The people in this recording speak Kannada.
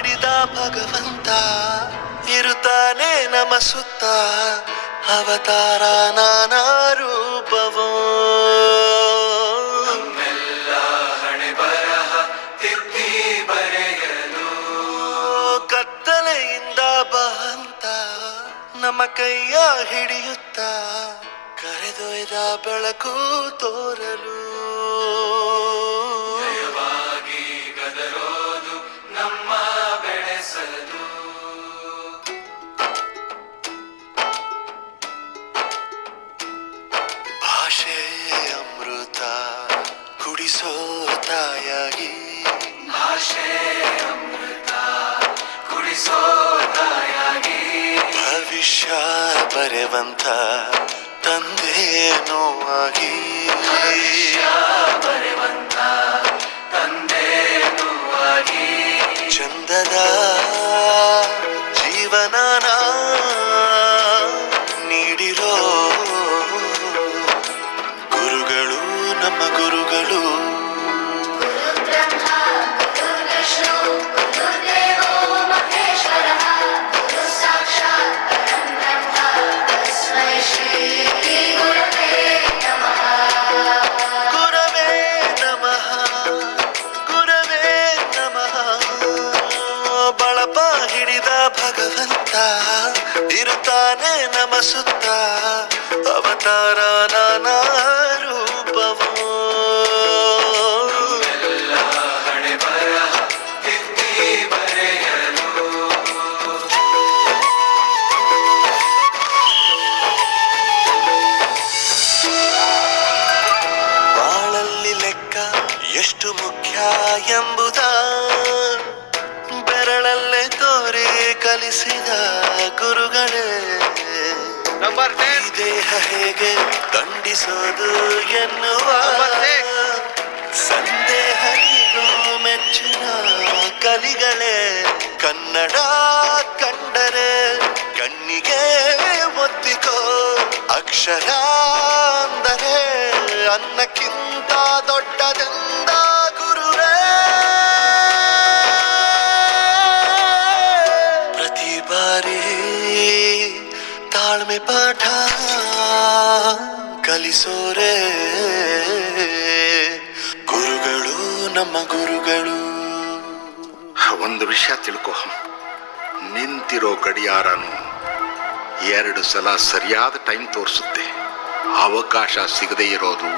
ಹಿಡಿದ ಭಗವಂತ ಇರುತ್ತಾನೆ ನಮ ಸುತ್ತ ಅವತಾರ ನಾನಾ ರೂಪವೋ ನಮ್ಮೆಲ್ಲ ಹಣೆ ಬರಹ ತಿದ್ದಿ ಬರೆಯಲು ಕತ್ತಲೆಯಿಂದ ಬಹಂತ ನಮ್ಮ ಕೈಯ ಹಿಡಿಯುತ್ತ ಕರೆದೊಯ್ದ ಬೆಳಕು ತೋರಲು ಜಯವಾಗಿ ಗದರೋದು ನಮ್ಮ ಬೆಳೆಸಲು ಭಾಷೆ ಅಮೃತ ಕುಡಿಸೋ ತಾಯಾಗಿ ಭಾಷೆ ಅಮೃತ ಕುಡಿಸೋ ತಾಯಾಗಿ ಭವಿಷ್ಯ ಬರೆವಂತ ತಂದೆನೋ ಆಗಿ ಭವಿಷ್ಯ ಬರೆವಂತ ತಂದೆನೂ ಆಗಿ ಚಂದದ ಜೀವನನ ನೀಡಿರೋ ಗುರುಗಳು ನಮ್ಮ ಗುರುಗಳು ब्रह्मा गुरुर्विष्णु गुरुर्देवो महेश्वरः गुरुः साक्षात् परं ब्रह्म तस्मै श्री गुरवे नमः ಗುರವೇ ನಮಃ ಗುರವೇ ನಮಃ ಬಳಪ ಹಿಡಿದ ಭಗವಂತ ಇರುತ್ತಾನೆ ನಮ ಸುತ್ತ ಅವತಾರ ನಾನಾ ರೂಪವೋ ಎಲ್ಲ ಹಣೆ ಬರಹ ತಿದ್ದಿ ಬರೆಯಲು ಬಾಳಲ್ಲಿ ಲೆಕ್ಕ ಎಷ್ಟು ಮುಖ್ಯ ಎಂಬುದ ಬೆರಳಲ್ಲೇ ತೋರಿ ಕಲಿಸಿದ ಗುರುಗಳೇ ಈ ದೇಹ ಹೇಗೆ ದಂಡಿಸೋದು ಎನ್ನುವ ಸಂದೇಹ ಇದು ಮೆಚ್ಚಿನ ಕಲಿಗಳೇ ಕನ್ನಡ ಕಂಡರೆ ಕಣ್ಣಿಗೆ ಒತ್ತಿಕೋ ಅಕ್ಷರ ಅಂದರೆ ಅನ್ನಕ್ಕಿಂತ ದೊಡ್ಡದೆಂದ ಗುರುವೇ ಪ್ರತಿ ಬಾರಿ ತಾಳ್ಮೆ ಪಾಠ ಕಲಿಸೋರೆ ಗುರುಗಳು ನಮ್ಮ ಗುರುಗಳು ಒಂದು ವಿಷಯ ತಿಳ್ಕೊ, ನಿಂತಿರೋ ಗಡಿಯಾರನು 2 ಸಲ ಸರಿಯಾದ ಟೈಮ್ ತೋರಿಸುತ್ತೆ. ಅವಕಾಶ ಸಿಗದೇ ಇರೋದು